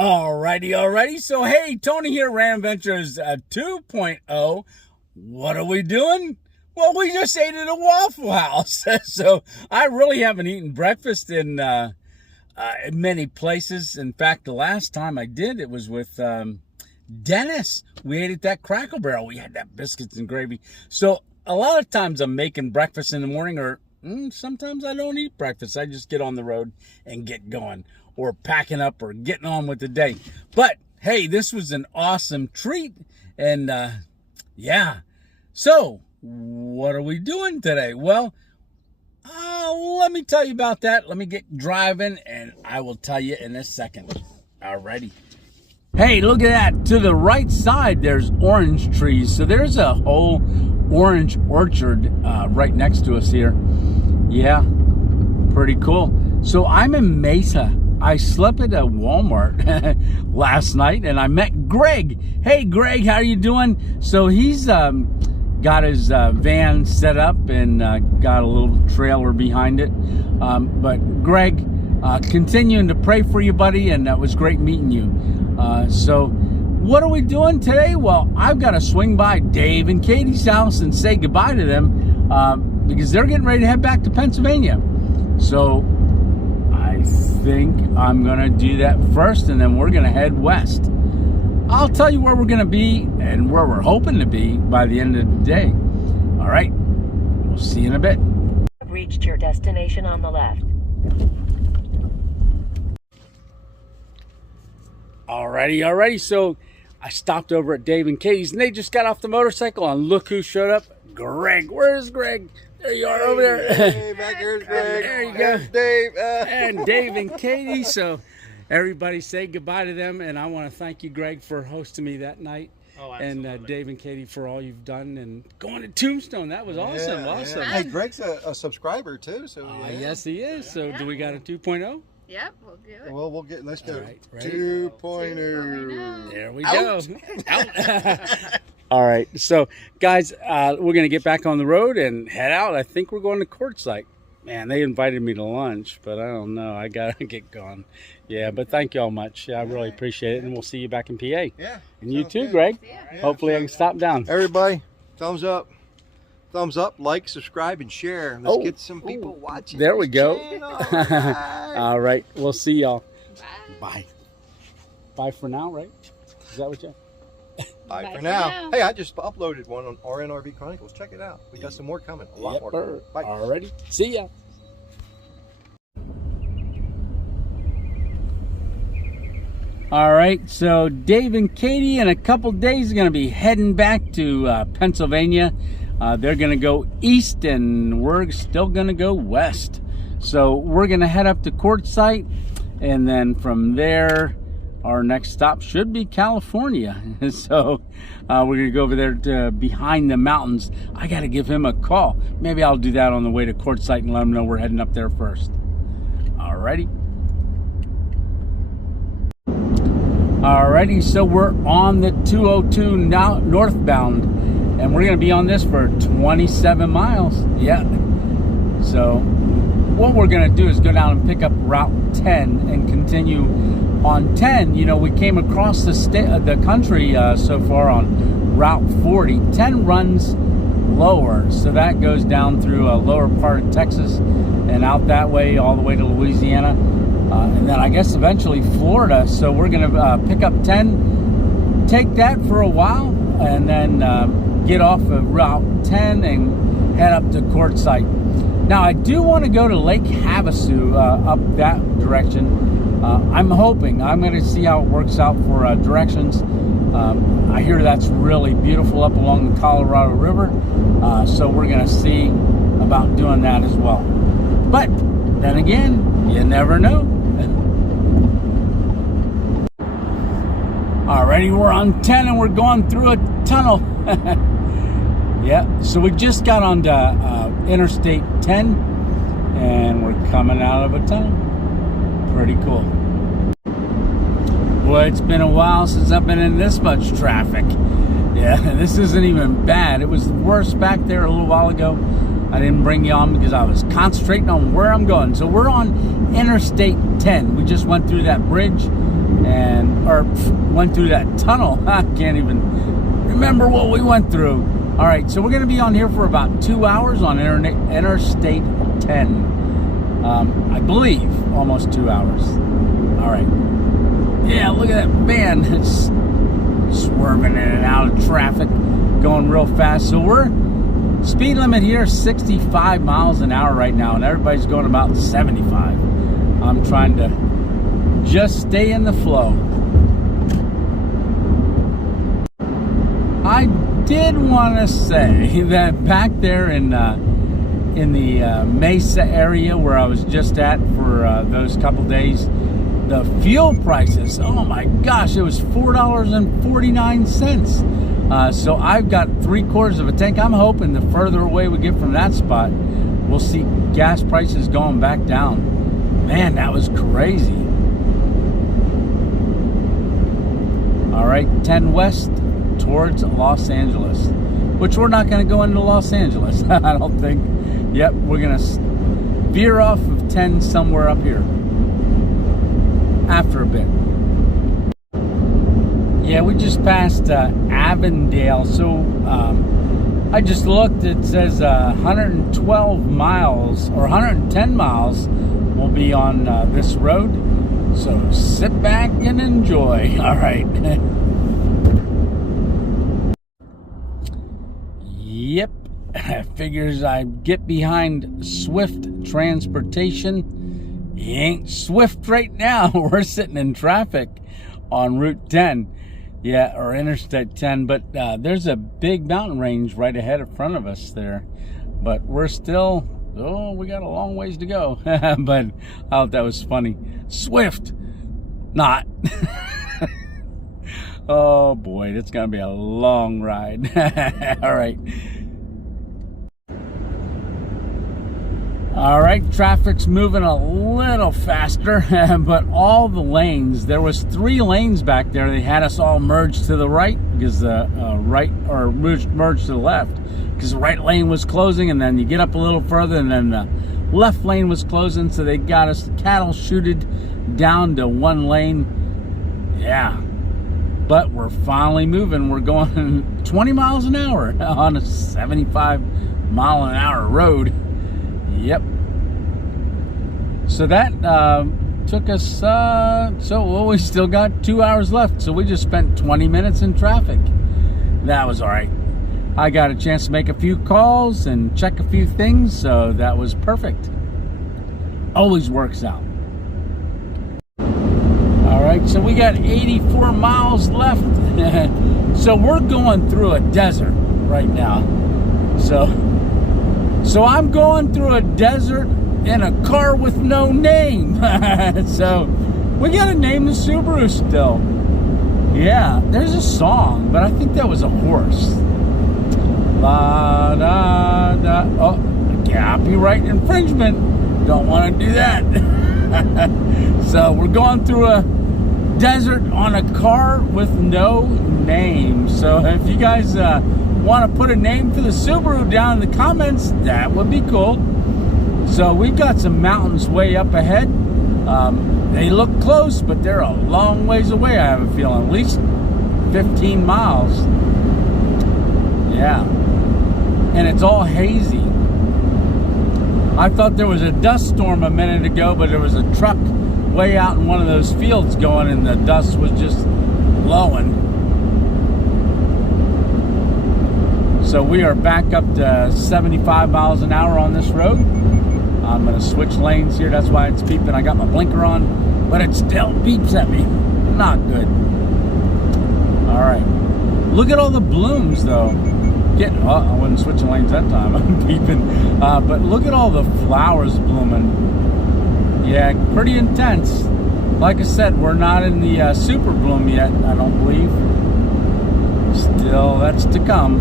Alrighty. So, hey, Tony here, Ram Ventures 2.0. What are we doing? Well, we just ate at a Waffle House. So, I really haven't eaten breakfast in many places. In fact, the last time I did, it was with Dennis. We ate at that Cracker Barrel. We had that biscuits and gravy. So, a lot of times I'm making breakfast in the morning, or sometimes I don't eat breakfast. I just get on the road and get going, or packing up, or getting on with the day. But hey, this was an awesome treat, and yeah. So what are we doing today? Well, let me tell you about that. Let me get driving, and I will tell you in a second. Alrighty. Hey, look at that. To the right side, there's orange trees. So there's a whole orange orchard right next to us here. Yeah, pretty cool. So I'm in Mesa. I slept at a Walmart last night, and I met Greg. Hey, Greg, how are you doing? So he's got his van set up and got a little trailer behind it. But Greg, continuing to pray for you, buddy, and that was great meeting you. So what are we doing today? Well, I've got to swing by Dave and Katie's house and say goodbye to them because they're getting ready to head back to Pennsylvania. So I think I'm going to do that first, and then we're going to head west. I'll tell you where we're going to be and where we're hoping to be by the end of the day. All right, we'll see you in a bit. Reached your destination on the left. Alrighty. So I stopped over at Dave and Katie's, and they just got off the motorcycle, and look who showed up. Greg. Where's Greg? There you are over there. Hey, back here's Greg. There you go. There's Dave. And Dave and Katie. So everybody say goodbye to them, and I want to thank you, Greg, for hosting me that night. Oh, and Dave and Katie for all you've done, and going to Tombstone. That was awesome. Awesome. Hey, Greg's a subscriber too, so Yes, he is. So do we got a 2.0? Yep, we'll do it. Well, let's go. All right, ready? 2.0. There we go. Out. All right. So, guys, we're going to get back on the road and head out. I think we're going to Quartzsite. Man, they invited me to lunch, but I don't know. I got to get going. Yeah, but thank you all much. Yeah, I really appreciate it, and we'll see you back in PA. Yeah. And you too, good. Greg. Yeah. Hopefully I can stop down. Everybody, thumbs up, like, subscribe, and share. Let's get some people watching. There we go. Right. All right. We'll see y'all. Bye. Bye for now, right? Is that what you Bye for now. Hey, I just uploaded one on RNRV Chronicles. Check it out. We got some more coming. A lot more coming. Bye. Alrighty. See ya. All right, so Dave and Katie in a couple days are going to be heading back to Pennsylvania. They're going to go east, and we're still going to go west. So we're going to head up to Quartzsite, and then from there, our next stop should be California. So we're going to go over there to behind the mountains. I got to give him a call. Maybe I'll do that on the way to Quartzsite and let him know we're heading up there first. All righty. Alrighty, so we're on the 202 now northbound, and we're going to be on this for 27 miles. Yeah. So what we're going to do is go down and pick up Route 10 and continue on 10. You know, we came across the country so far on Route 40. 10 runs lower, so that goes down through a lower part of Texas and out that way all the way to Louisiana. And then I guess eventually Florida. So we're going to pick up 10, take that for a while, and then get off of Route 10 and head up to Quartzsite. Now, I do want to go to Lake Havasu up that direction. I'm hoping. I'm going to see how it works out for directions. I hear that's really beautiful up along the Colorado River. So we're going to see about doing that as well. But then again, you never know. Alrighty, we're on 10 and we're going through a tunnel. Yeah, so we just got onto Interstate 10 and we're coming out of a tunnel. Pretty cool. Boy, it's been a while since I've been in this much traffic. Yeah, this isn't even bad. It was worse back there a little while ago. I didn't bring you on because I was concentrating on where I'm going. So we're on Interstate 10. We just went through that bridge. or went through that tunnel. I can't even remember what we went through. All right, so we're going to be on here for about 2 hours on Interstate 10. I believe almost 2 hours. All right. Yeah, look at that van. It's swerving in and out of traffic, going real fast. So we're speed limit here 65 miles an hour right now, and everybody's going about 75. I'm trying to just stay in the flow. I did want to say that back there in the Mesa area where I was just at for those couple days, the fuel prices, oh my gosh, it was $4.49. So I've got 3/4 of a tank. I'm hoping the further away we get from that spot, we'll see gas prices going back down. Man, that was crazy. All right, 10 west towards Los Angeles, which we're not going to go into Los Angeles, I don't think. Yep, we're going to veer off of 10 somewhere up here after a bit. Yeah, we just passed Avondale, so I just looked. It says 112 miles or 110 miles will be on this road, so sit back and enjoy. All right. Yep, figures I get behind Swift Transportation. He ain't swift right now. We're sitting in traffic on Route 10. Yeah, or Interstate 10, but there's a big mountain range right ahead in front of us there. But we're still, we got a long ways to go. But I thought that was funny. Swift, not. Oh boy, it's gonna be a long ride. All right. All right, traffic's moving a little faster, but all the lanes, there was 3 lanes back there. They had us all merged to the right because the merged to the left because the right lane was closing, and then you get up a little further and then the left lane was closing, so they got us cattle shooted down to 1 lane. Yeah, but we're finally moving. We're going 20 miles an hour on a 75 mile an hour road. Yep. So that took us, we still got 2 hours left. So we just spent 20 minutes in traffic. That was all right. I got a chance to make a few calls and check a few things. So that was perfect. Always works out. All right. So we got 84 miles left. So we're going through a desert right now. So I'm going through a desert in a car with no name. So we got to name the Subaru still. Yeah, there's a song, but I think that was a horse. La da da. Oh, copyright infringement. Don't want to do that. So we're going through a desert on a car with no name. So if you guys want to put a name for the Subaru down in the comments, that would be cool. So we've got some mountains way up ahead. They look close, but they're a long ways away, I have a feeling. At least 15 miles. Yeah. And it's all hazy. I thought there was a dust storm a minute ago, but there was a truck way out in one of those fields going, and the dust was just blowing. So we are back up to 75 miles an hour on this road. I'm going to switch lanes here. That's why it's beeping. I got my blinker on, but it still beeps at me. Not good. All right. Look at all the blooms, though. I wasn't switching lanes that time. I'm beeping. But look at all the flowers blooming. Yeah, pretty intense. Like I said, we're not in the super bloom yet, I don't believe. Still, that's to come.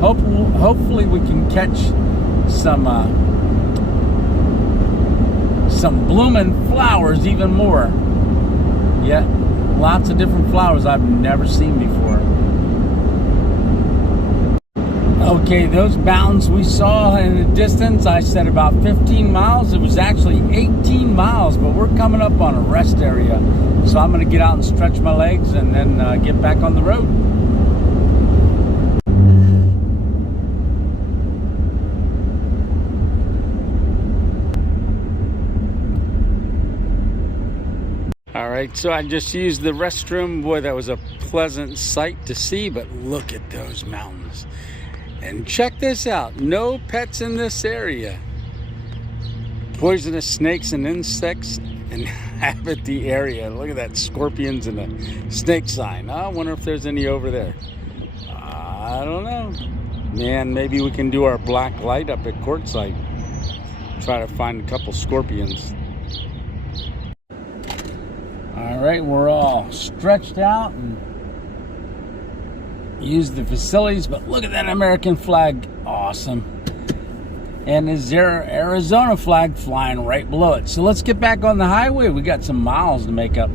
Hopefully we can catch some blooming flowers even more. Yeah, lots of different flowers I've never seen before. Okay, those mountains we saw in the distance, I said about 15 miles. It was actually 18 miles, but we're coming up on a rest area. So I'm going to get out and stretch my legs and then get back on the road. All right, so I just used the restroom. Boy, that was a pleasant sight to see, but look at those mountains. And check this out, no pets in this area. Poisonous snakes and insects inhabit the area. Look at that, scorpions and a snake sign. I wonder if there's any over there. I don't know. Man, maybe we can do our black light up at Quartzsite. Try to find a couple scorpions. All right, we're all stretched out and use the facilities, but look at that American flag. Awesome. And is there Arizona flag flying right below it. So let's get back on the highway. We got some miles to make up.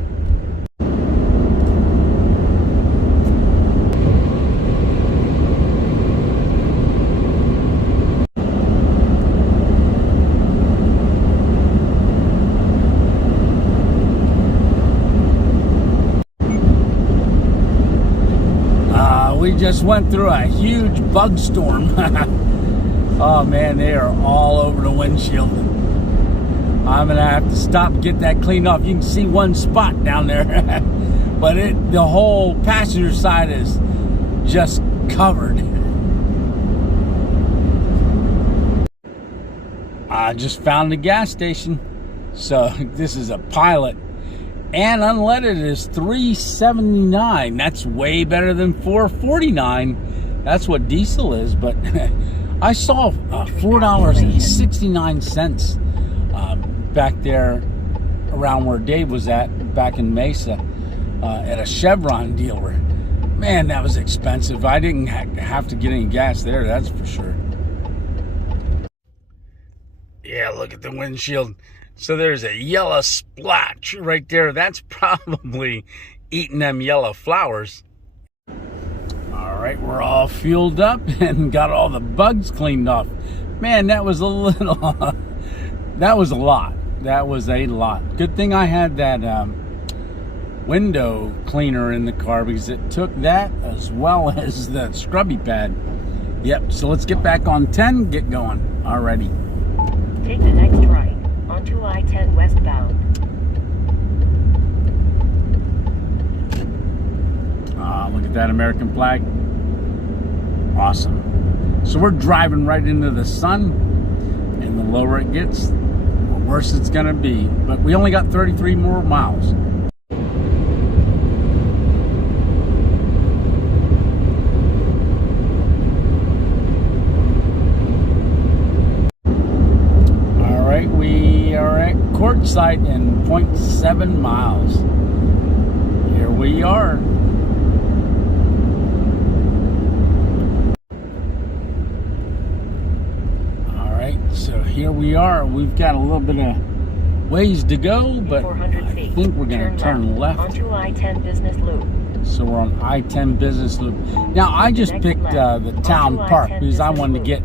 We just went through a huge bug storm. Oh man, they are all over the windshield. I'm gonna have to stop and get that cleaned off. You can see one spot down there, but the whole passenger side is just covered. I just found a gas station. So this is a Pilot. And unleaded is $3.79. That's way better than $4.49. That's what diesel is. But I saw $4.69 back there around where Dave was at, back in Mesa, at a Chevron dealer. Man, that was expensive. I didn't have to get any gas there, that's for sure. Yeah, look at the windshield. So there's a yellow splotch right there. That's probably eating them yellow flowers. All right, we're all fueled up and got all the bugs cleaned off. Man, that was a little, that was a lot. That was a lot. Good thing I had that window cleaner in the car because it took that as well as the scrubby pad. Yep, so let's get back on 10, get going. Alrighty. Take the next right onto I-10 westbound. Look at that American flag. Awesome. So we're driving right into the sun, and the lower it gets, the worse it's gonna be. But we only got 33 more miles. All right, we are at Quartzsite in 0.7 miles. Here we are. So here we are. We've got a little bit of ways to go, but I think we're going to turn left onto I-10 Business Loop. So we're on I-10 Business Loop. Now I just picked the town park because I wanted to get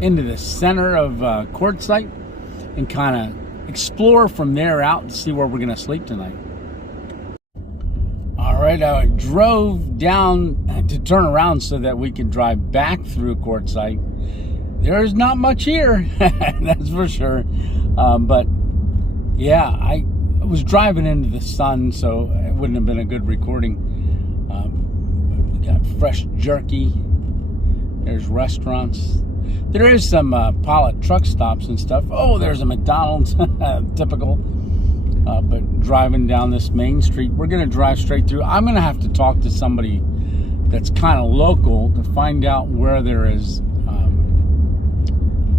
into the center of Quartzsite and kind of explore from there out and see where we're going to sleep tonight. All right, I drove down to turn around so that we could drive back through Quartzsite. There's not much here, that's for sure. But yeah, I was driving into the sun, so it wouldn't have been a good recording. We got fresh jerky. There's restaurants. There is some Pilot truck stops and stuff. Oh, there's a McDonald's, typical. But driving down this main street, we're going to drive straight through. I'm going to have to talk to somebody that's kind of local to find out where there is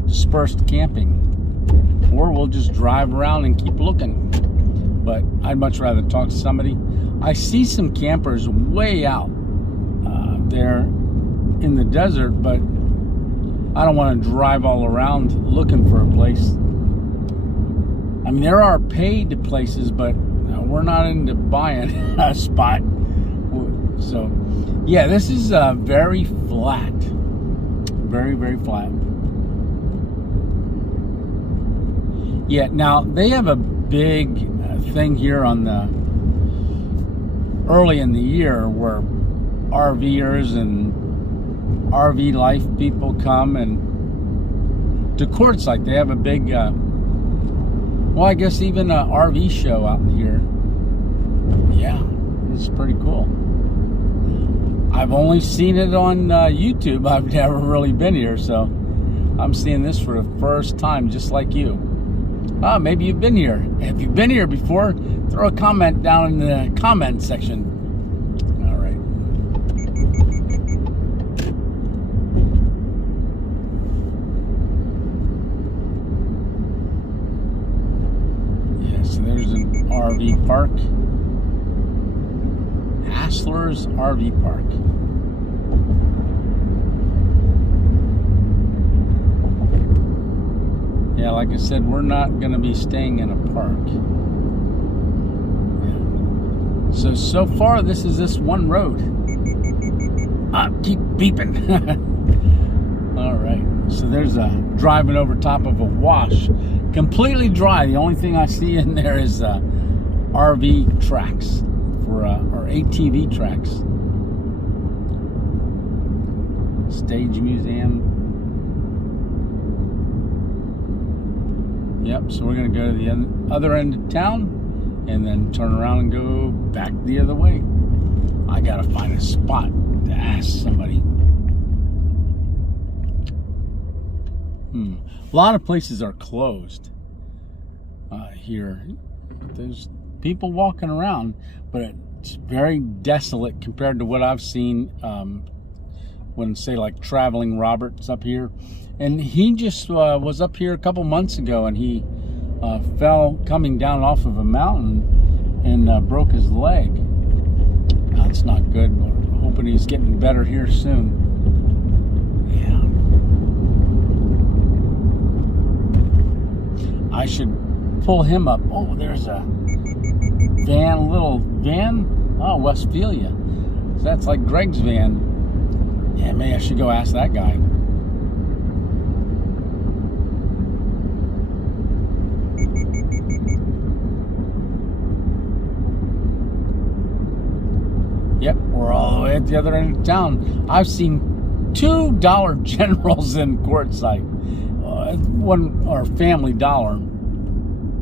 dispersed camping, or we'll just drive around and keep looking. But I'd much rather talk to somebody. I see some campers way out there in the desert, but I don't want to drive all around looking for a place. I mean, there are paid places, but we're not into buying a spot. So yeah, this is very flat. very, very flat. Yeah, now they have a big thing here on the early in the year where RVers and RV life people come and to Quartzsite. They have a big, well, I guess even an RV show out here. Yeah, it's pretty cool. I've only seen it on YouTube. I've never really been here, so I'm seeing this for the first time, just like you. Maybe you've been here. If you've been here before, throw a comment down in the comment section. All right. Yeah, so there's an RV park. Hassler's RV Park. Yeah, like I said, we're not going to be staying in a park. Yeah. So far, this is this one road. Keep beeping. All right. So there's a driving over top of a wash. Completely dry. The only thing I see in there is RV tracks for or ATV tracks. Stage museum. Yep, so we're going to go to the other end of town and then turn around and go back the other way. I got to find a spot to ask somebody. A lot of places are closed here. There's people walking around, but it's very desolate compared to what I've seen when, say, like Traveling Robert's up here. And he just was up here a couple months ago, and he fell coming down off of a mountain and broke his leg. That's not good, but I'm hoping he's getting better here soon. Yeah. I should pull him up. Oh, there's a van, little van. Oh, Westphalia. So that's like Greg's van. Yeah, maybe I should go ask that guy. Yep, we're all the way at the other end of town. I've seen two Dollar Generals in Quartzsite. One, or Family Dollar.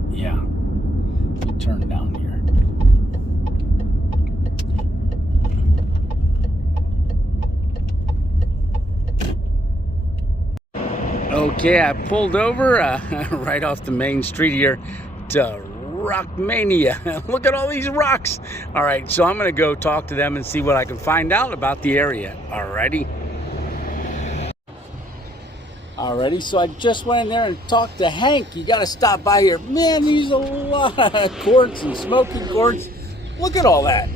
Yeah. Let me turn down here. Okay, I pulled over right off the main street here to Rockmania. Look at all these rocks. All right, so I'm going to go talk to them and see what I can find out about the area. Alrighty. Alrighty, so I just went in there and talked to Hank. You got to stop by here. Man, there's a lot of quartz and smoking quartz. Look at all that.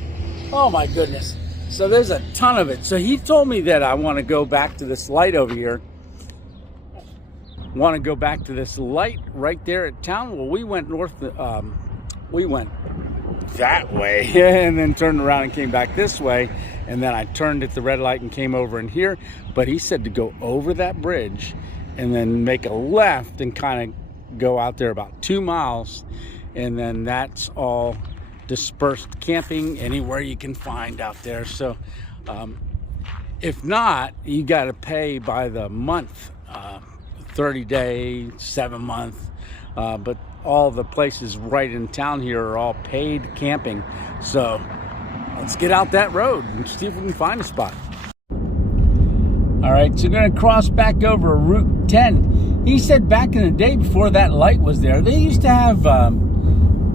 Oh my goodness. So there's a ton of it. So he told me that I want to go back to this light over here. Want to go back to this light right there at town. Well, we went north, we went that way and then turned around and came back this way, and then I turned at the red light and came over in here. But he said to go over that bridge and then make a left and kind of go out there about 2 miles, and then that's all dispersed camping anywhere you can find out there. So if not, you got to pay by the month, 30-day, 7-month, but all the places right in town here are all paid camping. So let's get out that road and see if we can find a spot. All right, so we're going to cross back over Route 10. He said back in the day before that light was there, they used to have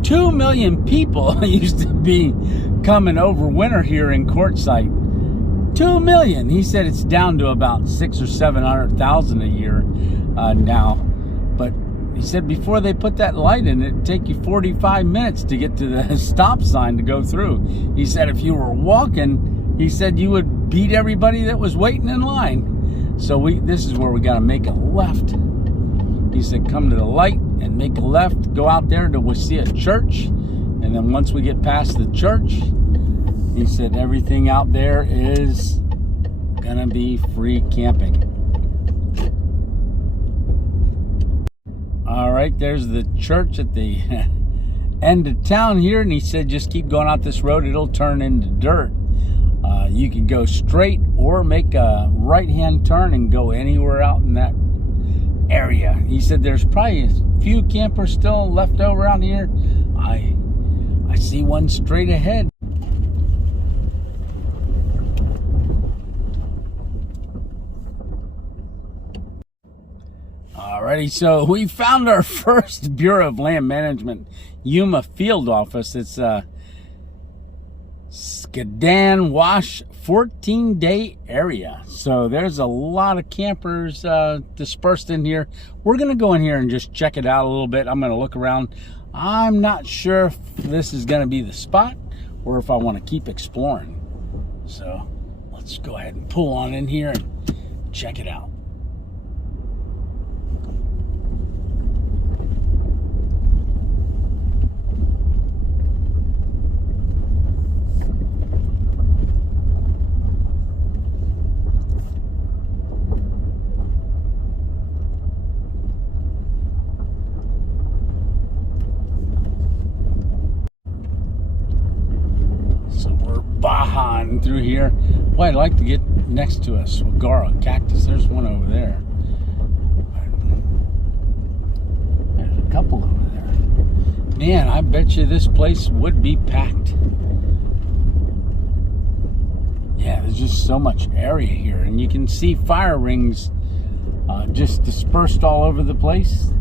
2 million people used to be coming over winter here in Quartzsite. 2 million. He said it's down to about 600,000 or 700,000 a year now. But he said before they put that light in, it'd take you 45 minutes to get to the stop sign to go through. He said if you were walking, he said you would beat everybody that was waiting in line. So this is where we got to make a left. He said come to the light and make a left, go out there till we see a church, and then once we get past the church, he said everything out there is gonna be free camping. All right, there's the church at the end of town here, and he said just keep going out this road, it'll turn into dirt. You can go straight or make a right-hand turn and go anywhere out in that area. He said there's probably a few campers still left over out here. I see one straight ahead. Alrighty, so we found our first Bureau of Land Management Yuma field office. It's Skadan Wash 14-day area. So there's a lot of campers dispersed in here. We're going to go in here and just check it out a little bit. I'm going to look around. I'm not sure if this is going to be the spot or if I want to keep exploring. So let's go ahead and pull on in here and check it out. Through here. Well, I'd like to get next to a saguaro cactus. There's one over there. There's a couple over there. Man, I bet you this place would be packed. Yeah, there's just so much area here, and you can see fire rings just dispersed all over the place.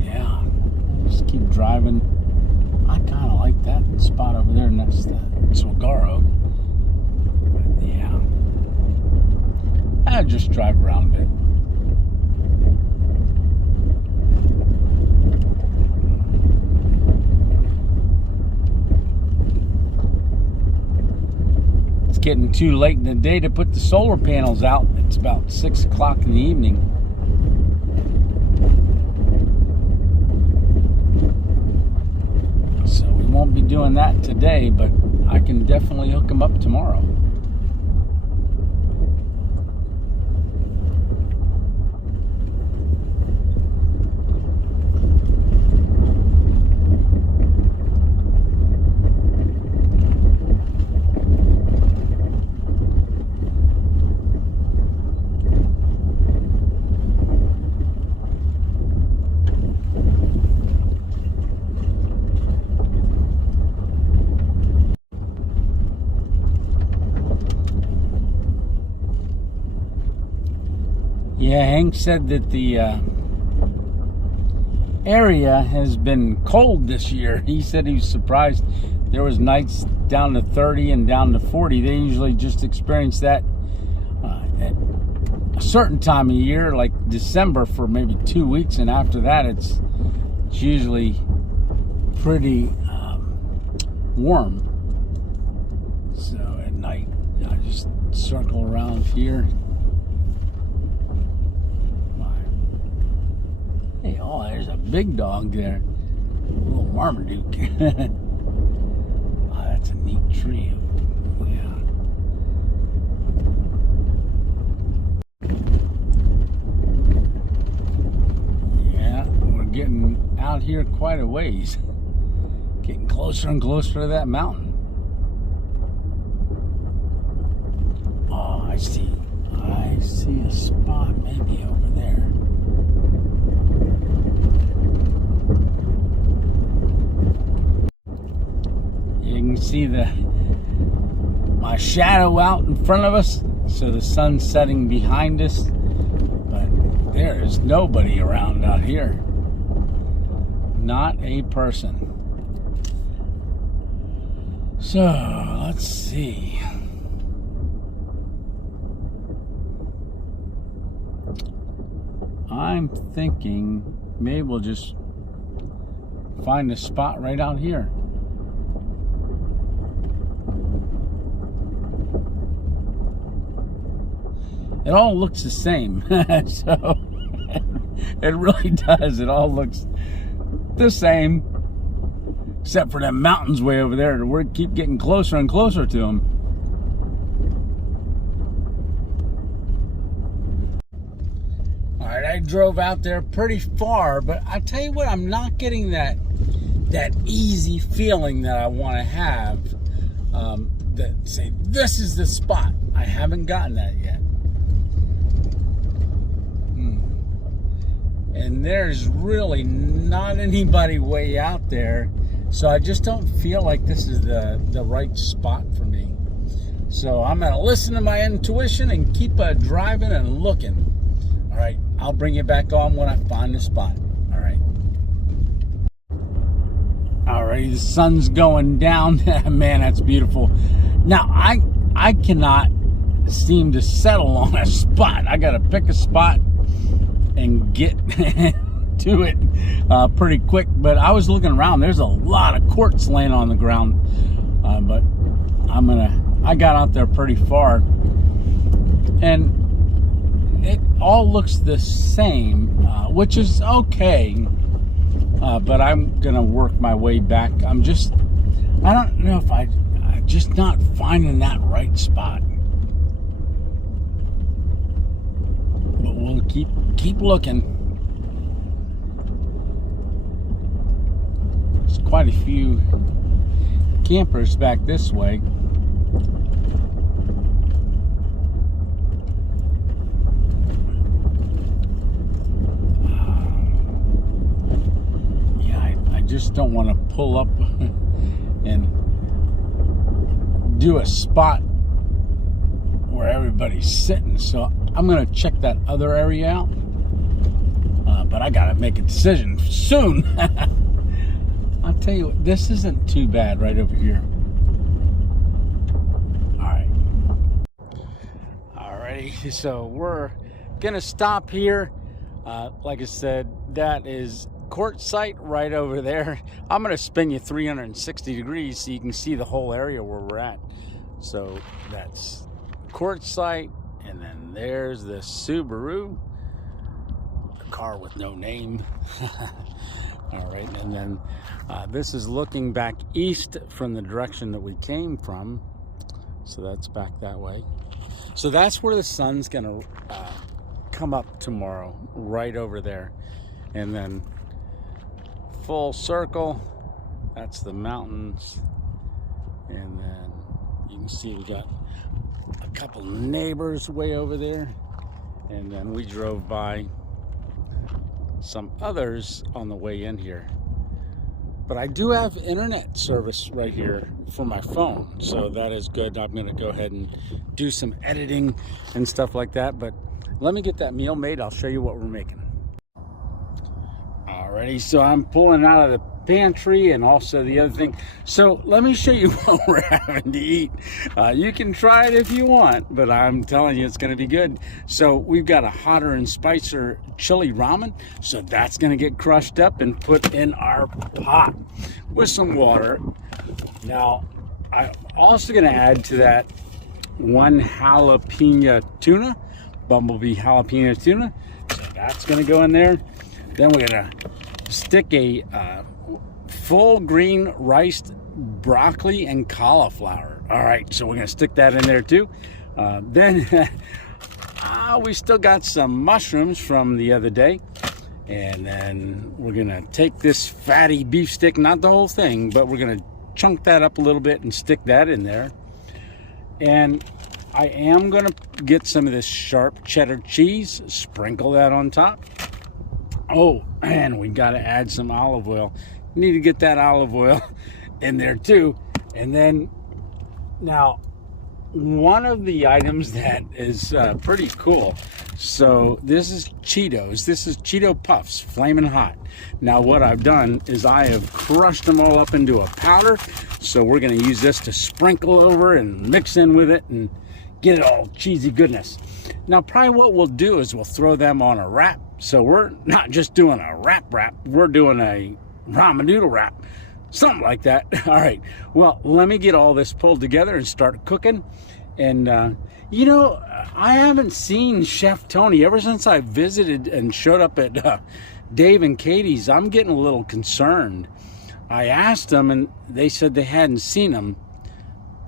Yeah, just keep driving. I kind of like that spot over there next to the saguaro. Yeah, I'll just drive around a bit. It's getting too late in the day to put the solar panels out. It's about 6 o'clock in the evening. So we won't be doing that today, but I can definitely hook them up tomorrow. Yeah, Hank said that the area has been cold this year. He said he was surprised. There was nights down to 30 and down to 40. They usually just experience that at a certain time of year, like December, for maybe 2 weeks, and after that it's usually pretty warm. So at night I just circle around here. Hey, oh, there's a big dog there. A little Marmaduke. Oh, that's a neat tree. Yeah. Yeah, we're getting out here quite a ways. Getting closer and closer to that mountain. Oh, I see a spot maybe over there. You can see my shadow out in front of us, so the sun's setting behind us, but there is nobody around out here. Not a person. So let's see. I'm thinking maybe we'll just find a spot right out here. It all looks the same. So it really does. It all looks the same, except for them mountains way over there. We keep getting closer and closer to them. All right, I I drove out there pretty far, but I tell you what, I'm not getting that easy feeling that I want to have, that say, this is the spot. I haven't gotten that yet. And there's really not anybody way out there, so I just don't feel like this is the right spot for me. So I'm going to listen to my intuition and keep driving and looking. All right, I'll bring you back on when I find the spot. All right. All right, the sun's going down. Man, that's beautiful. Now, I cannot seem to settle on a spot. I got to pick a spot and get to it pretty quick. But I was looking around. There's a lot of quartz laying on the ground. But I got out there pretty far. And it all looks the same, which is okay. But I'm going to work my way back. I don't know if I'm just not finding that right spot. But we'll keep looking. There's quite a few campers back this way. I just don't want to pull up and do a spot where everybody's sitting, so I'm going to check that other area out, but I got to make a decision soon. I'll tell you what, this isn't too bad right over here. Alrighty, so we're going to stop here. Like I said, that is Quartzsite right over there. I'm going to spin you 360 degrees so you can see the whole area where we're at. So that's Quartzsite, and then there's the Subaru, a car with no name. All right, and then this is looking back east from the direction that we came from. So that's back that way. So that's where the sun's going to come up tomorrow, right over there. And then full circle, that's the mountains. And then you can see we got a couple neighbors way over there. And then we drove by some others on the way in here. But I do have internet service right here for my phone, so that is good. I'm going to go ahead and do some editing and stuff like that. But let me get that meal made. I'll show you what we're making. Alrighty, so I'm pulling out of the pantry and also the other thing. So let me show you what we're having to eat. You can try it if you want, but I'm telling you it's going to be good. So we've got a hotter and spicier chili ramen. So that's going to get crushed up and put in our pot with some water. Now, I'm also going to add to that one jalapeno tuna, bumblebee jalapeno tuna. So that's going to go in there. Then we're going to stick a full green riced broccoli and cauliflower. All right, so we're going to stick that in there too. Then we still got some mushrooms from the other day. And then we're going to take this fatty beef stick, not the whole thing, but we're going to chunk that up a little bit and stick that in there. And I am going to get some of this sharp cheddar cheese, sprinkle that on top. Oh, and we got to add some olive oil. Need to get that olive oil in there too. And then now one of the items that is pretty cool. So this is Cheetos. This is Cheeto Puffs, flaming hot. Now what I've done is I have crushed them all up into a powder. So we're going to use this to sprinkle over and mix in with it and get it all cheesy goodness. Now probably what we'll do is we'll throw them on a wrap. So we're not just doing a wrap, we're doing a ramen noodle wrap, something like that. All right, well, let me get all this pulled together and start cooking. And you know, I haven't seen Chef Tony ever since I visited and showed up at Dave and Katie's. I'm getting a little concerned. I asked them and they said they hadn't seen him,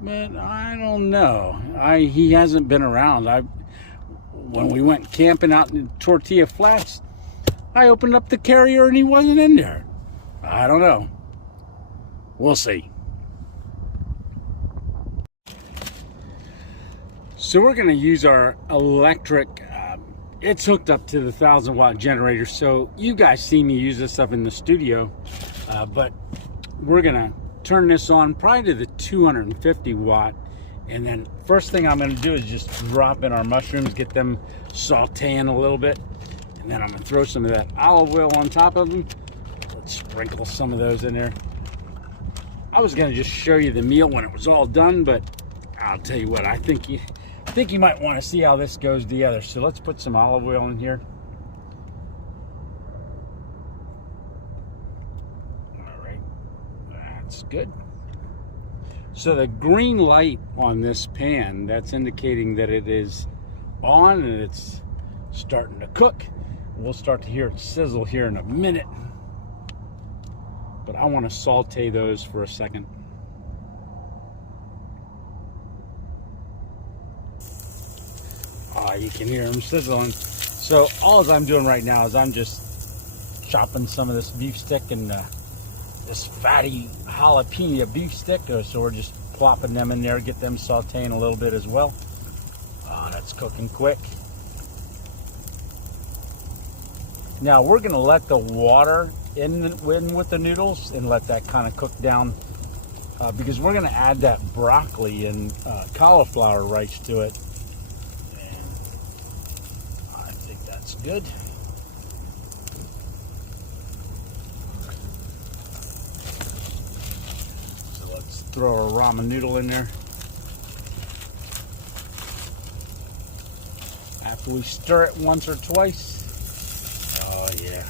but I don't know. He hasn't been around. when we went camping out in Tortilla Flats, I opened up the carrier and he wasn't in there. I don't know. We'll see. So we're going to use our electric. It's hooked up to the 1,000-watt generator. So you guys see me use this stuff in the studio. But we're going to turn this on probably to the 250-watt. And then first thing I'm going to do is just drop in our mushrooms, get them sauteing a little bit. And then I'm going to throw some of that olive oil on top of them. Let's sprinkle some of those in there. I was going to just show you the meal when it was all done, but I'll tell you what, I think you might want to see how this goes together. So let's put some olive oil in here. All right, that's good. So the green light on this pan, that's indicating that it is on and it's starting to cook. We'll start to hear it sizzle here in a minute. But I want to saute those for a second. Oh, you can hear them sizzling. So all I'm doing right now is I'm just chopping some of this beef stick and this fatty jalapeno beef stick. So we're just plopping them in there, get them sauteing a little bit as well. Oh, that's cooking quick. Now we're going to let the water in with the noodles and let that kind of cook down because we're going to add that broccoli and cauliflower rice to it. And I think that's good. So let's throw a ramen noodle in there. After we stir it once or twice. Oh yeah.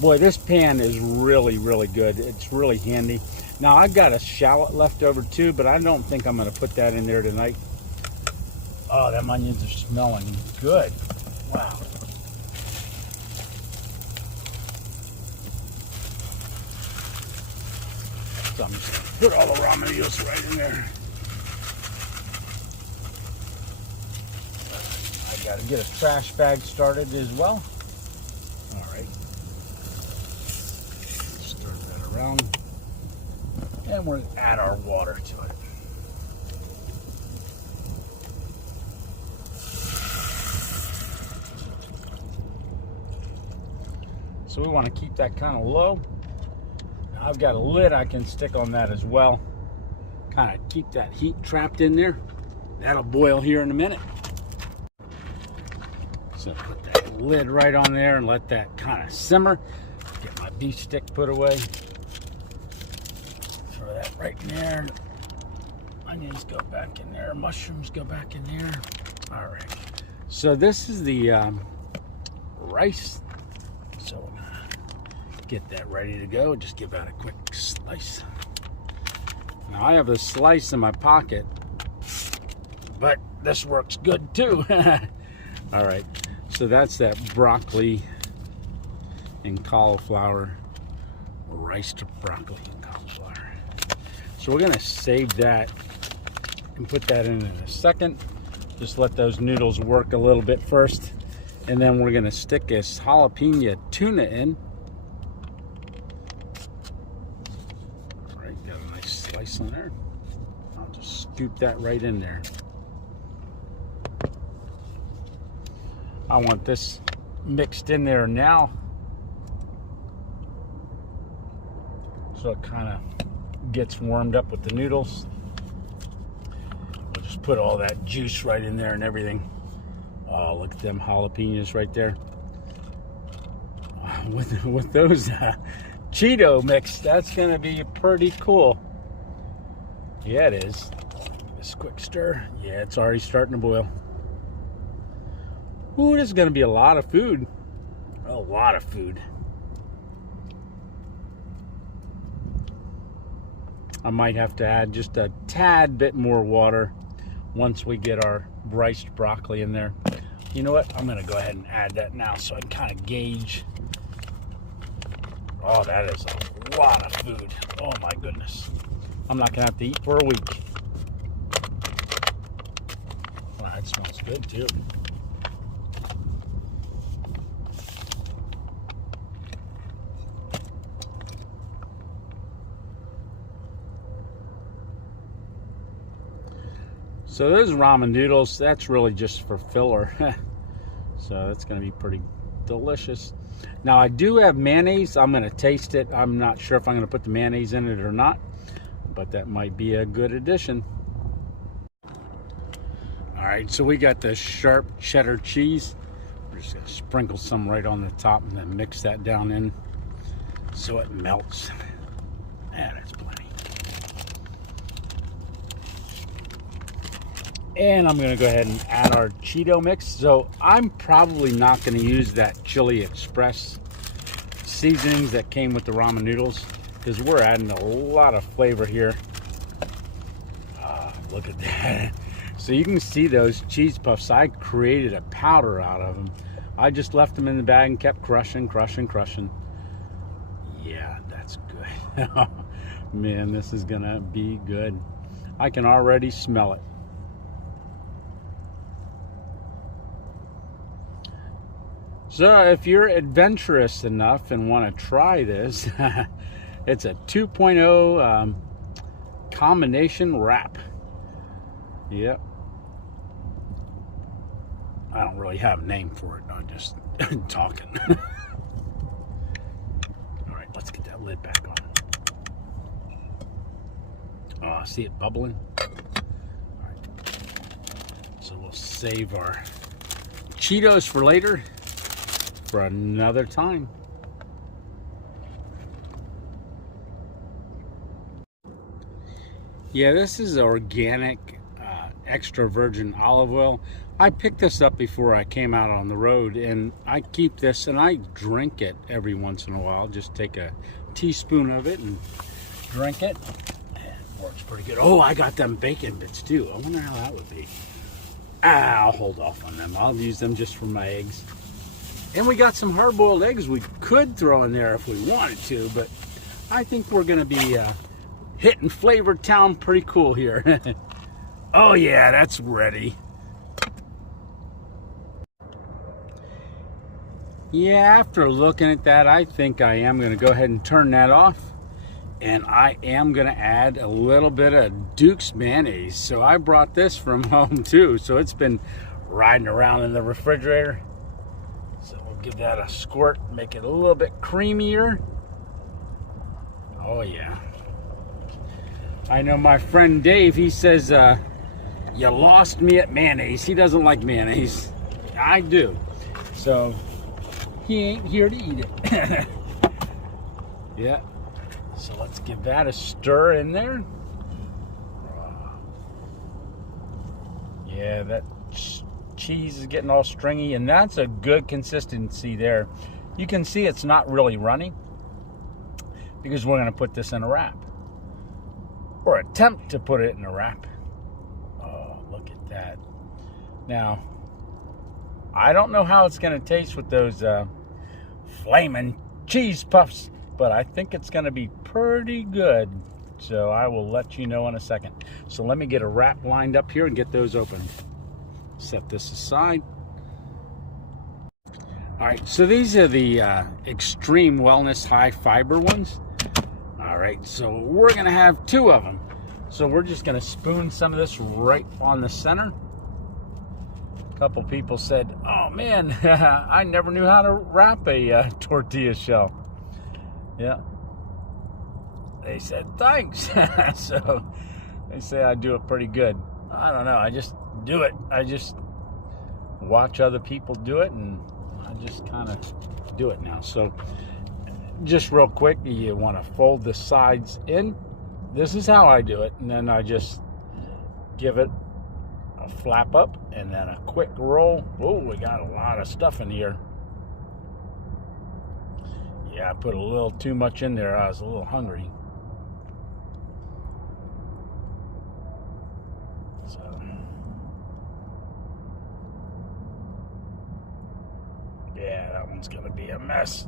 Boy, this pan is really, really good. It's really handy. Now, I've got a shallot left over too, but I don't think I'm going to put that in there tonight. Oh, them onions are smelling good. Wow. So I'm just going to put all the ramen noodles right in there. I got to get a trash bag started as well. All right. Stir that around. And we're going to add our water to it. So we want to keep that kind of low. Now I've got a lid I can stick on that as well. Kind of keep that heat trapped in there. That'll boil here in a minute. So put that lid right on there and let that kind of simmer. Get my beef stick put away. Throw that right in there. Onions go back in there. Mushrooms go back in there. All right. So this is the rice. So we're gonna get that ready to go. Just give that a quick slice. Now I have a slice in my pocket, but this works good too. All right. So that's that broccoli and cauliflower, rice to broccoli and cauliflower. So we're going to save that and put that in a second. Just let those noodles work a little bit first. And then we're going to stick this jalapeno tuna in. All right, got a nice slice on there. I'll just scoop that right in there. I want this mixed in there now. So it kind of gets warmed up with the noodles. We'll just put all that juice right in there and everything. Oh, look at them jalapenos right there. With those Cheeto mix, that's gonna be pretty cool. Yeah, it is. Just a quick stir. Yeah, it's already starting to boil. Ooh, this is going to be a lot of food. A lot of food. I might have to add just a tad bit more water once we get our riced broccoli in there. You know what? I'm going to go ahead and add that now so I can kind of gauge. Oh, that is a lot of food. Oh my goodness. I'm not going to have to eat for a week. Wow, it smells good too. So those ramen noodles, that's really just for filler. So that's going to be pretty delicious. Now I do have mayonnaise. I'm going to taste it. I'm not sure if I'm going to put the mayonnaise in it or not, but that might be a good addition. All right, so we got the sharp cheddar cheese. We're just going to sprinkle some right on the top and then mix that down in so it melts. Yeah, that's plenty. And I'm going to go ahead and add our Cheeto mix. So I'm probably not going to use that Chili Express seasonings that came with the ramen noodles, because we're adding a lot of flavor here. Look at that. So you can see those cheese puffs. I created a powder out of them. I just left them in the bag and kept crushing. Yeah, that's good. Man, this is going to be good. I can already smell it. So if you're adventurous enough and want to try this, it's a 2.0 combination wrap. Yep. I don't really have a name for it. I'm just talking. All right, let's get that lid back on. Oh, see it bubbling? All right. So we'll save our Cheetos for later, for another time. Yeah, this is organic extra virgin olive oil. I picked this up before I came out on the road, and I keep this and I drink it every once in a while. Just take a teaspoon of it and drink it. It works pretty good. Oh, I got them bacon bits too. I wonder how that would be. I'll hold off on them. I'll use them just for my eggs. And we got some hard-boiled eggs we could throw in there if we wanted to, but I think we're going to be hitting Flavor Town pretty cool here. Oh yeah, that's ready. Yeah, after looking at that, I think I am going to go ahead and turn that off. And I am going to add a little bit of Duke's mayonnaise. So I brought this from home too. So it's been riding around in the refrigerator. So we'll give that a squirt, make it a little bit creamier. Oh yeah. I know my friend Dave, he says, you lost me at mayonnaise. He doesn't like mayonnaise. I do. So he ain't here to eat it. Yeah. So let's give that a stir in there. Yeah, that cheese is getting all stringy, and that's a good consistency there. You can see it's not really runny because we're going to put this in a wrap, or attempt to put it in a wrap. Oh, look at that. Now, I don't know how it's going to taste with those flaming cheese puffs, but I think it's going to be pretty good. So I will let you know in a second. So let me get a wrap lined up here and get those open. Set this aside. All right, so these are the extreme wellness high fiber ones. All right, so we're gonna have 2 of them. So we're just gonna spoon some of this right on the center. A couple people said, oh man, I never knew how to wrap a tortilla shell. Yeah. They said, thanks. So they say I do it pretty good. I don't know. I just do it. I just watch other people do it, and I just kind of do it now. So just real quick, you want to fold the sides in. This is how I do it. And then I just give it a flap up and then a quick roll. Oh, we got a lot of stuff in here. Yeah, I put a little too much in there. I was a little hungry. So, yeah, that one's going to be a mess.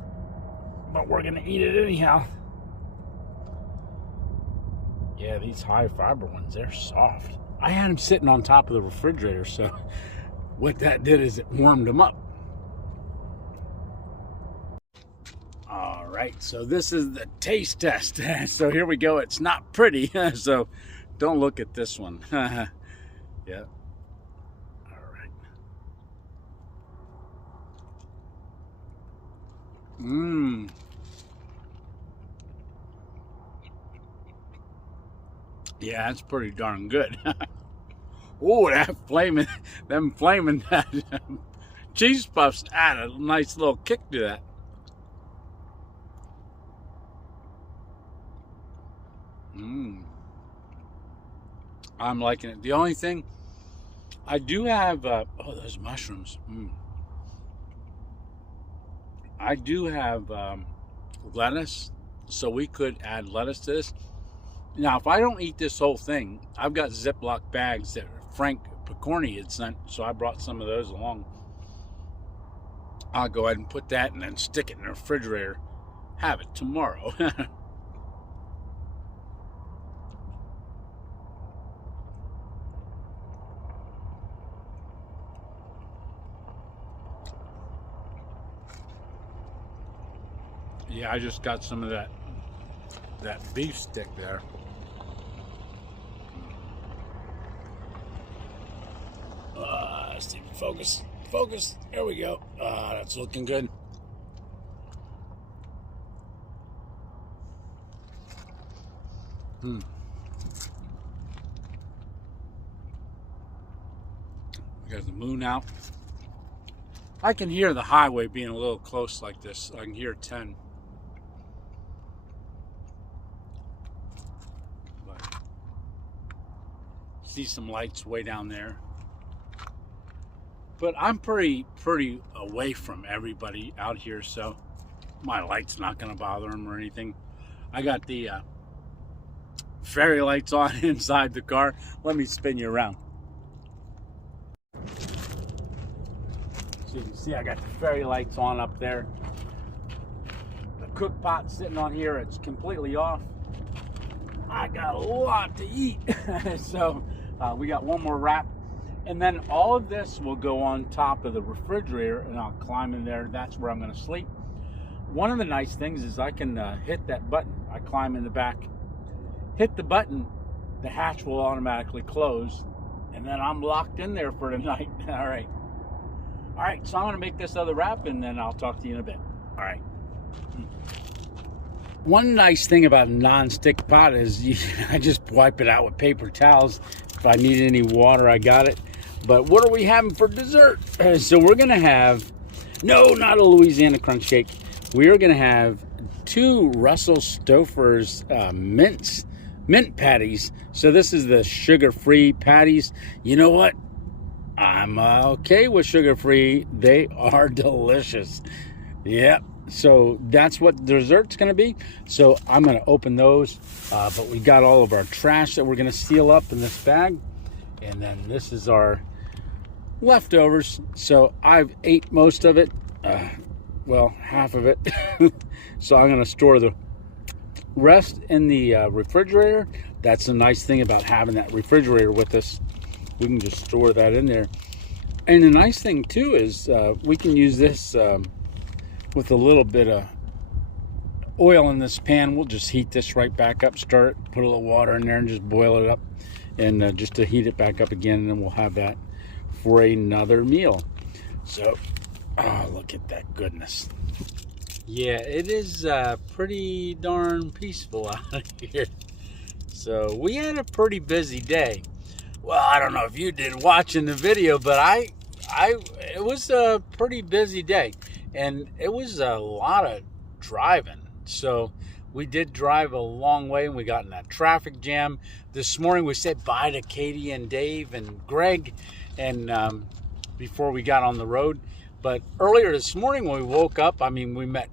But we're going to eat it anyhow. Yeah, these high fiber ones, they're soft. I had them sitting on top of the refrigerator, so what that did is it warmed them up. All right, so this is the taste test. So here we go. It's not pretty, so don't look at this one. Yeah. All right. Mmm. Yeah, that's pretty darn good. Oh, them flaming cheese puffs add a nice little kick to that. Mmm. I'm liking it. The only thing, I do have, oh, those mushrooms. I do have lettuce, so we could add lettuce to this. Now, if I don't eat this whole thing, I've got Ziploc bags that Frank Picorni had sent, so I brought some of those along. I'll go ahead and put that and then stick it in the refrigerator. Have it tomorrow. Yeah, I just got some of that beef stick there. Let's see, focus. There we go. That's looking good. We got the moon out. I can hear the highway being a little close like this. I can hear 10. But see some lights way down there. But I'm pretty away from everybody out here, so my light's not going to bother them or anything. I got the fairy lights on inside the car. Let me spin you around. So you can see I got the fairy lights on up there. The cook pot sitting on here, it's completely off. I got a lot to eat. So we got one more wrap. And then all of this will go on top of the refrigerator, and I'll climb in there. That's where I'm going to sleep. One of the nice things is I can hit that button. I climb in the back, hit the button, the hatch will automatically close, and then I'm locked in there for the night. All right, so I'm going to make this other wrap, and then I'll talk to you in a bit. All right. One nice thing about a non-stick pot is I just wipe it out with paper towels. If I need any water, I got it. But what are we having for dessert? So we're going to have, no, not a Louisiana crunch cake. We're going to have 2 Russell Stouffer's mint patties. So this is the sugar-free patties. You know what? I'm okay with sugar-free. They are delicious. Yep. So that's what dessert's going to be. So I'm going to open those. But we got all of our trash that we're going to seal up in this bag. And then this is our leftovers. So I've ate most of it. Well, half of it. So I'm going to store the rest in the refrigerator. That's the nice thing about having that refrigerator with us. We can just store that in there. And the nice thing too is we can use this with a little bit of oil in this pan. We'll just heat this right back up, stir it, put a little water in there and just boil it up, and just to heat it back up again, and then we'll have that for another meal. So, oh, look at that goodness. Yeah, it is pretty darn peaceful out here. So we had a pretty busy day. Well, I don't know if you did watching the video, but it was a pretty busy day. And it was a lot of driving. So we did drive a long way, and we got in that traffic jam. This morning we said bye to Katie and Dave and Greg, and before we got on the road. But earlier this morning when we woke up, I mean, we met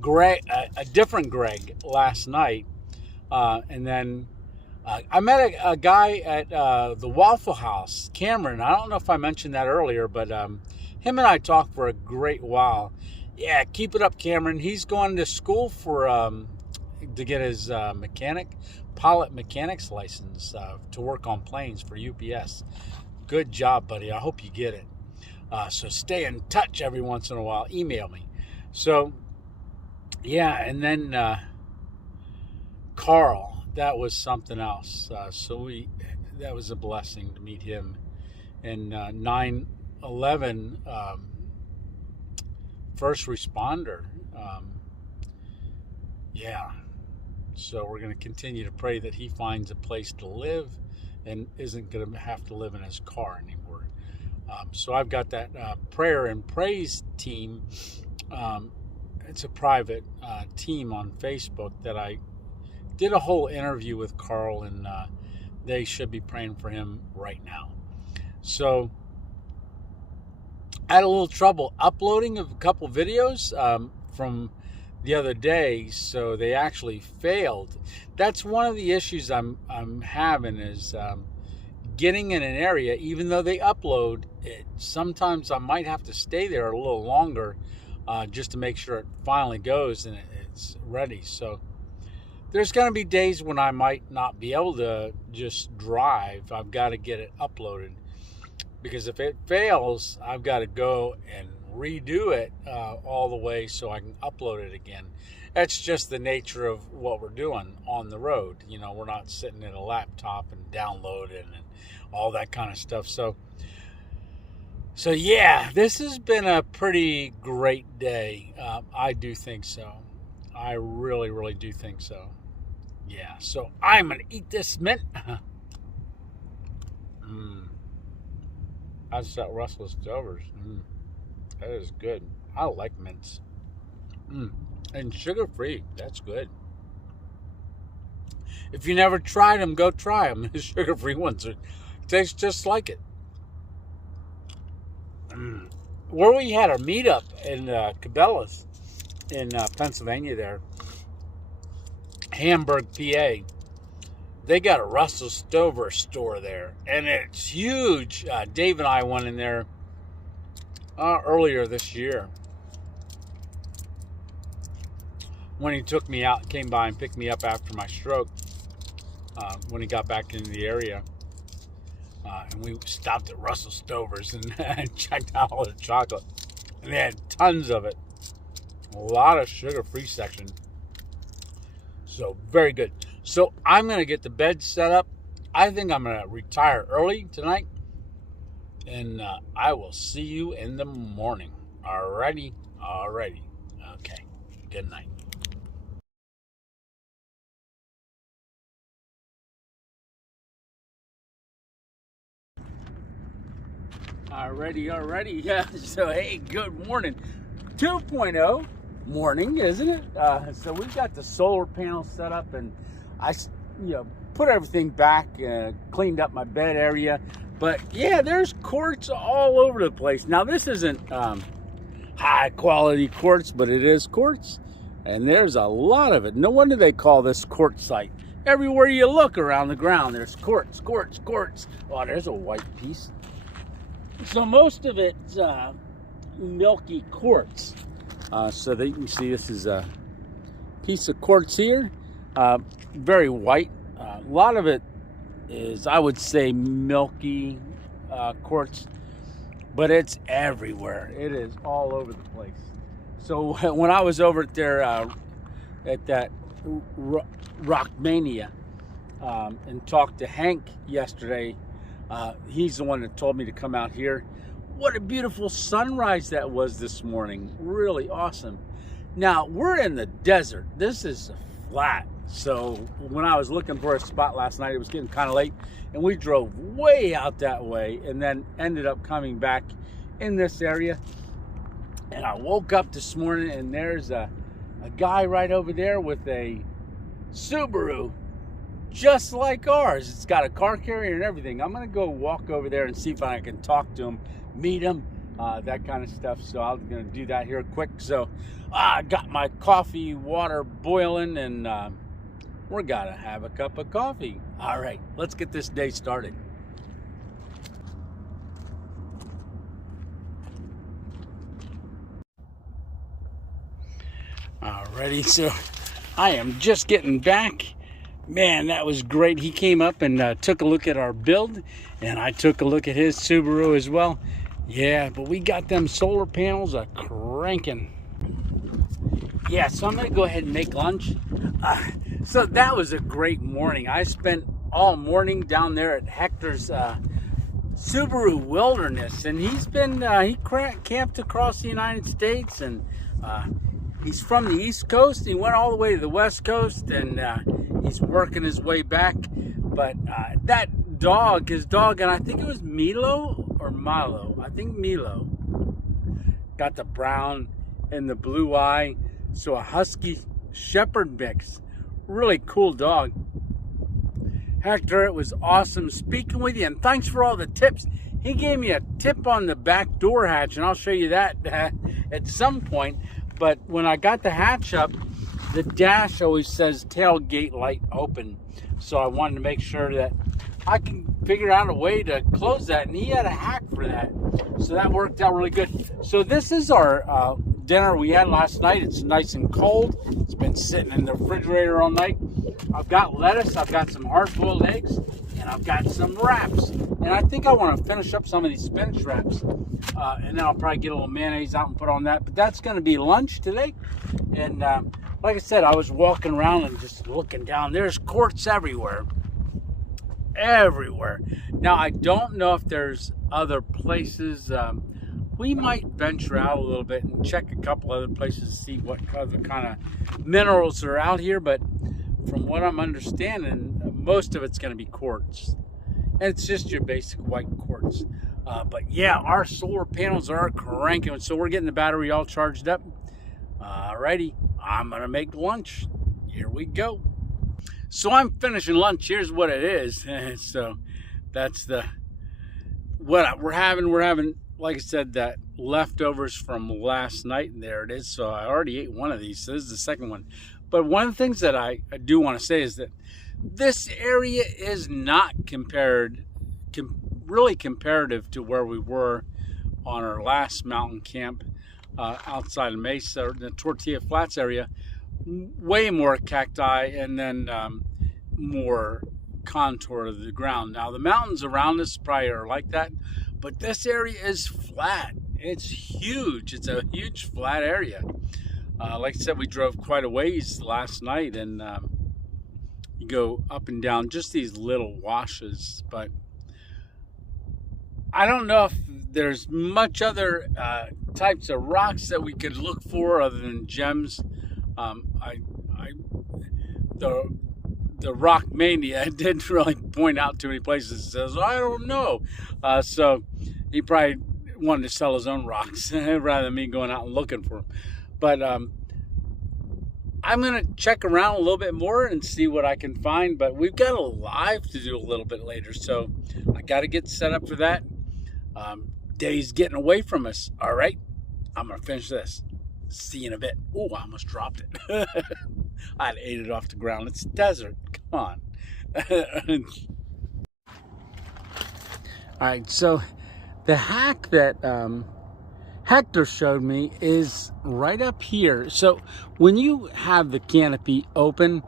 Greg, a different Greg last night. And then I met a guy at the Waffle House, Cameron. I don't know if I mentioned that earlier, but him and I talked for a great while. Yeah, keep it up, Cameron. He's going to school for to get his pilot mechanics license to work on planes for UPS. Good job, buddy. I hope you get it. So stay in touch every once in a while. Email me. So, yeah, and then Carl, that was something else. So that was a blessing to meet him. And 9/11 first responder. Yeah. So we're going to continue to pray that he finds a place to live and isn't going to have to live in his car anymore. So I've got that prayer and praise team. It's a private team on Facebook that I did a whole interview with Carl, and they should be praying for him right now. So I had a little trouble uploading a couple videos from the other day, so they actually failed. That's one of the issues I'm having is getting in an area, even though they upload it. Sometimes I might have to stay there a little longer just to make sure it finally goes and it's ready. So there's going to be days when I might not be able to just drive. I've got to get it uploaded, because if it fails, I've got to go and redo it all the way so I can upload it again. That's just the nature of what we're doing on the road. You know, we're not sitting in a laptop and downloading and all that kind of stuff. So yeah, this has been a pretty great day. I do think so. I really, really do think so. Yeah, so I'm going to eat this mint. That's that Russell Stover's. That is good. I like mints. And sugar-free. That's good. If you never tried them, go try them. The sugar-free ones taste just like it. Where we had our meetup in Cabela's in Pennsylvania there, Hamburg, PA, they got a Russell Stover store there, and it's huge. Dave and I went in there earlier this year when he took me out, came by and picked me up after my stroke when he got back into the area. And we stopped at Russell Stover's and checked out all the chocolate. And they had tons of it. A lot of sugar-free section. So, very good. So, I'm going to get the bed set up. I think I'm going to retire early tonight. And I will see you in the morning. Alrighty? Alrighty. Okay. Good night. Alrighty. Yeah, so hey, good morning. 2.0 morning, isn't it? So we've got the solar panel set up, and I, put everything back, cleaned up my bed area. But yeah, there's quartz all over the place. Now this isn't high quality quartz, but it is quartz, and there's a lot of it. No wonder they call this Quartzsite. Everywhere you look around the ground, there's quartz. Oh, there's a white piece. So most of it's milky quartz. So that you can see, this is a piece of quartz here, very white. A lot of it is, I would say, milky quartz, but it's everywhere. It is all over the place. So when I was over there at that Rockmania and talked to Hank yesterday, he's the one that told me to come out here. What a beautiful sunrise that was this morning. Really awesome. Now, we're in the desert. This is flat. So when I was looking for a spot last night, it was getting kind of late, and we drove way out that way and then ended up coming back in this area. And I woke up this morning, and there's a guy right over there with a Subaru just like ours. It's got a car carrier and everything. I'm going to go walk over there and see if I can talk to him, meet him, that kind of stuff. So I'm going to do that here quick. So I got my coffee water boiling, and we're going to have a cup of coffee. All right, let's get this day started. Alrighty, so I am just getting back. Man, that was great. He came up and took a look at our build, and I took a look at his Subaru as well. Yeah, but we got them solar panels cranking. Yeah, so I'm going to go ahead and make lunch. So that was a great morning. I spent all morning down there at Hector's Subaru Wilderness, and he's been he camped across the United States, and he's from the East Coast. He went all the way to the West Coast, and he's working his way back. But that dog, his dog, and I think it was Milo or Milo. I think Milo got the brown and the blue eye, so a husky shepherd mix. Really cool dog. Hector, it was awesome speaking with you, and thanks for all the tips. He gave me a tip on the back door hatch, and I'll show you that at some point. But when I got the hatch up, the dash always says tailgate light open. So I wanted to make sure that I can figure out a way to close that, and he had a hack for that. So that worked out really good. So this is our dinner we had last night. It's nice and cold. It's been sitting in the refrigerator all night. I've got lettuce, I've got some hard-boiled eggs, and I've got some wraps. And I think I want to finish up some of these spinach wraps. And then I'll probably get a little mayonnaise out and put on that. But that's going to be lunch today. And like I said, I was walking around and just looking down. There's quartz everywhere. Everywhere. Now, I don't know if there's other places. We might venture out a little bit and check a couple other places to see what other kind of minerals are out here. But from what I'm understanding, most of it's going to be quartz. And it's just your basic white quartz. But yeah, our solar panels are cranking. So we're getting the battery all charged up. Alrighty, I'm going to make lunch. Here we go. So I'm finishing lunch. Here's what it is. So that's what we're having. We're having, like I said, that leftovers from last night. And there it is. So I already ate one of these. So this is the second one. But one of the things that I do want to say is that this area is not really comparative to where we were on our last mountain camp outside of Mesa, or the Tortilla Flats area. Way more cacti, and then more contour of the ground. Now the mountains around us probably are like that, but this area is flat. It's huge. It's a huge flat area. Like I said, we drove quite a ways last night, and you go up and down just these little washes. But I don't know if there's much other types of rocks that we could look for other than gems. The rock mania didn't really point out too many places. He says, I don't know. So he probably wanted to sell his own rocks rather than me going out and looking for them. But I'm going to check around a little bit more and see what I can find. But we've got a live to do a little bit later, so I got to get set up for that. Day's getting away from us. All right, I'm going to finish this. See you in a bit. Oh, I almost dropped it. I'd ate it off the ground. It's desert. Come on. All right, so the hack that Hector showed me is right up here. So when you have the canopy open,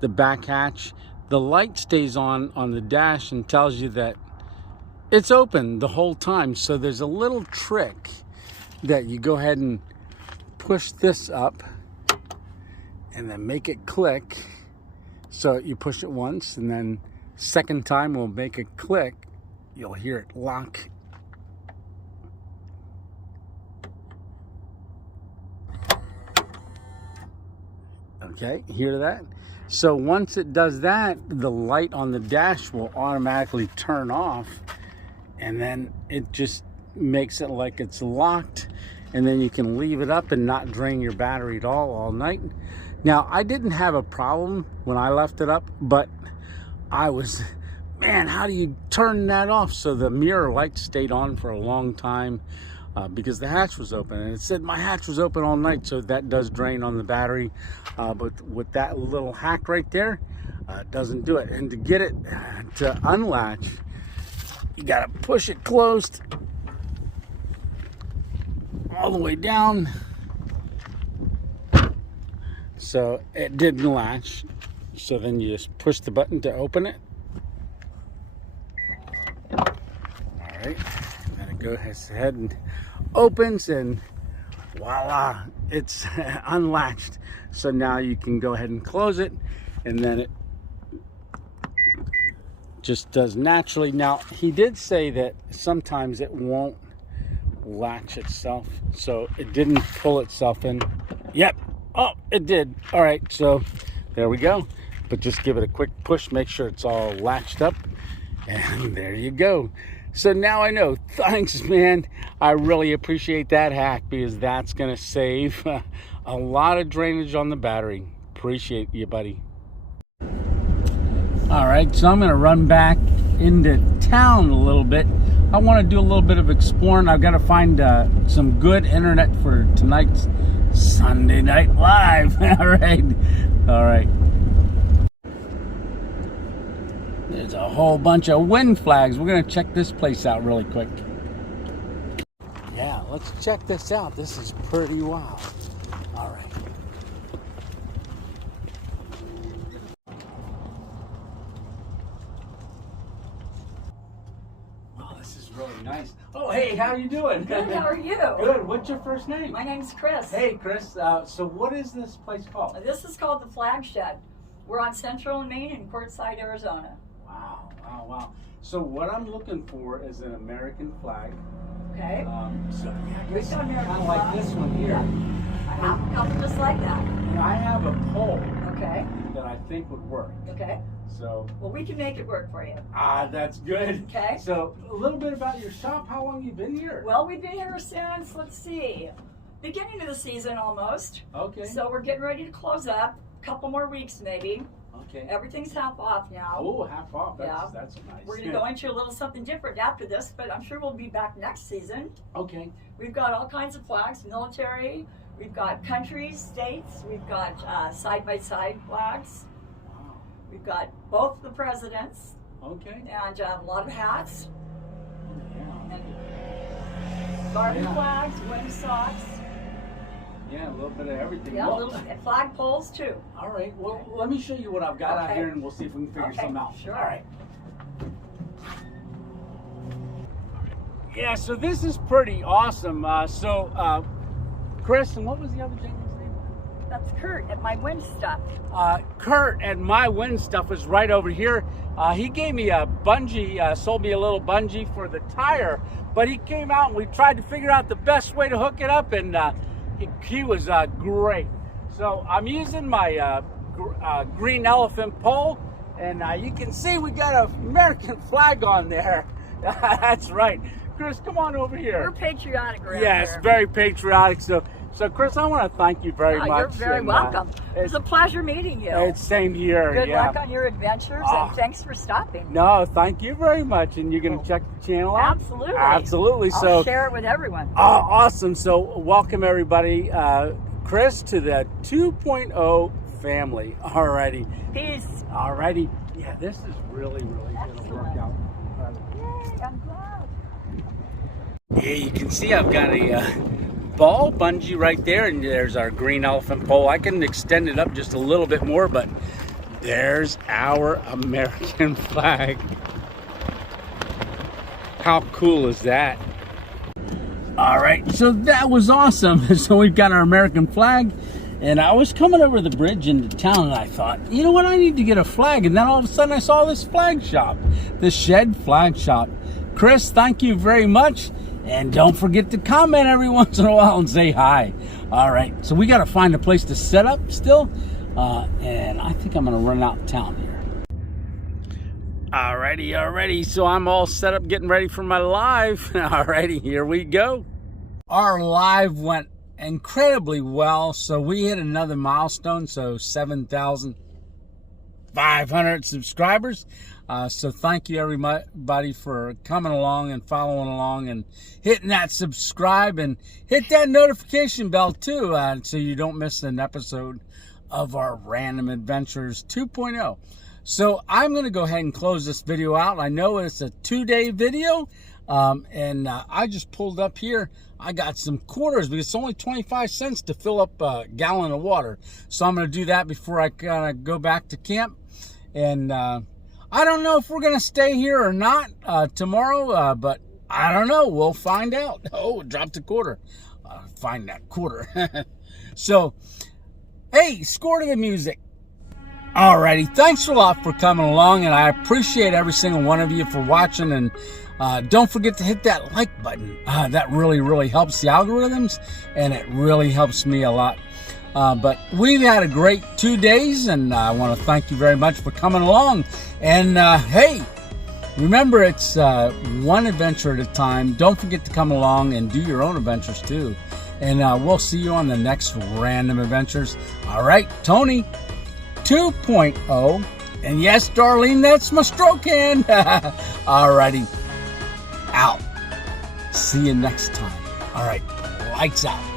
the back hatch, the light stays on the dash and tells you that it's open the whole time. So there's a little trick that you go ahead and push this up and then make it click. So you push it once, and then second time will make it click. You'll hear it lock. Okay, hear that? So once it does that, the light on the dash will automatically turn off, and then it just makes it like it's locked, and then you can leave it up and not drain your battery at all night. Now, I didn't have a problem when I left it up, but I was, man, how do you turn that off? So the mirror light stayed on for a long time because the hatch was open, and it said my hatch was open all night, so that does drain on the battery. But with that little hack right there, it doesn't do it. And to get it to unlatch, you gotta push it closed all the way down. So it didn't latch. So then you just push the button to open it. All right, then it goes ahead and opens, and voila, it's unlatched. So now you can go ahead and close it, and then it just does naturally. Now, he did say that sometimes it won't latch itself, so it didn't pull itself in. Yep. Oh, it did. All right, so there we go. But just give it a quick push, make sure it's all latched up, and there you go. So now I know. Thanks, man. I really appreciate that hack, because that's going to save a lot of drainage on the battery. Appreciate you, buddy. All right, so I'm going to run back into town a little bit. I want to do a little bit of exploring. I've got to find some good internet for tonight's Sunday Night Live. All right. There's a whole bunch of wind flags. We're going to check this place out really quick. Yeah, let's check this out. This is pretty wild. All right. Oh, this is really nice. Oh, hey, how you doing? Good, how are you? Good. What's your first name? My name's Chris. Hey, Chris. So what is this place called? This is called the Flag Shed. We're on Central and Main in Quartzsite, Arizona. Wow. So what I'm looking for is an American flag. Okay. So yeah, I guess We've got American kind of like flags. this one here. I have a couple just like that. And I have a pole Okay. that I think would work. Okay. So Well, we can make it work for you. that's good. Okay. So a little bit about your shop. How long you been here? Well, we've been here since, let's see, beginning of the season almost. Okay. So we're getting ready to close up. A couple more weeks maybe. Okay. Everything's half off now. Oh, half off. Yeah. That's nice. We're going to go into a little something different after this, but I'm sure we'll be back next season. Okay. We've got all kinds of flags, military, we've got countries, states, we've got side-by-side flags. Wow. We've got both the presidents Okay. and a lot of hats, Yeah. and garden Yeah. flags, winter socks, Yeah, a little bit of everything. yeah, Well, little flag poles too. all right. Well, let me show you what I've got out Okay. here, and we'll see if we can figure Okay, something out. sure. All right. Yeah, so this is pretty awesome. Chris, and what was the other gentleman's name? That's Kurt at my wind stuff. Kurt and my wind stuff is right over here. He gave me a bungee, sold me a little bungee for the tire, but he came out and we tried to figure out the best way to hook it up, and he was great. So I'm using my green elephant pole, and you can see we got an American flag on there. That's right. Chris, come on over here. We're patriotic around Yes, here. very patriotic. So Chris, I want to thank you very much. You're very and, welcome. It was a pleasure meeting you. It's same here. Good yeah. luck on your adventures, Oh. and thanks for stopping. No, thank you very much. And you're going to check the channel out? Absolutely. Absolutely. I'll So, share it with everyone. awesome. So, welcome everybody, Chris, to the 2.0 family. Alrighty. Peace. Alrighty. Yeah, this is really going to work Excellent. out. Yay, I'm glad. Yeah, you can see I've got a ball bungee right there, and there's our green elephant pole. I can extend it up just a little bit more, but there's our American flag. How cool is that? All right, so that was awesome. So we've got our American flag, and I was coming over the bridge into town, and I thought, you know what, I need to get a flag. And then all of a sudden I saw this flag shop, the Shed Flag Shop. Chris, thank you very much. And don't forget to comment every once in a while and say hi. All right, so we got to find a place to set up still. And I think I'm going to run out of town here. Alrighty. So I'm all set up, getting ready for my live. Alrighty, here we go. Our live went incredibly well. So we hit another milestone. So 7,500 subscribers. So thank you everybody for coming along and following along and hitting that subscribe and hit that notification bell too, so you don't miss an episode of our Random Adventures 2.0. So I'm going to go ahead and close this video out. I know it's a 2-day video, and I just pulled up here. I got some quarters because it's only 25 cents to fill up a gallon of water. So I'm going to do that before I kind of go back to camp. And I don't know if we're going to stay here or not tomorrow, but I don't know. We'll find out. Oh, dropped a quarter. Find that quarter. So, hey, score to the music. Alrighty, thanks a lot for coming along, and I appreciate every single one of you for watching. And don't forget to hit that like button. That really helps the algorithms, and it really helps me a lot. But we've had a great 2 days, and I want to thank you very much for coming along. And hey, remember, it's one adventure at a time. Don't forget to come along and do your own adventures too. And we'll see you on the next Random Adventures. All right, Tony 2.0. And yes, Darlene, that's my stroke hand. Alrighty, out. See you next time. All right, lights out.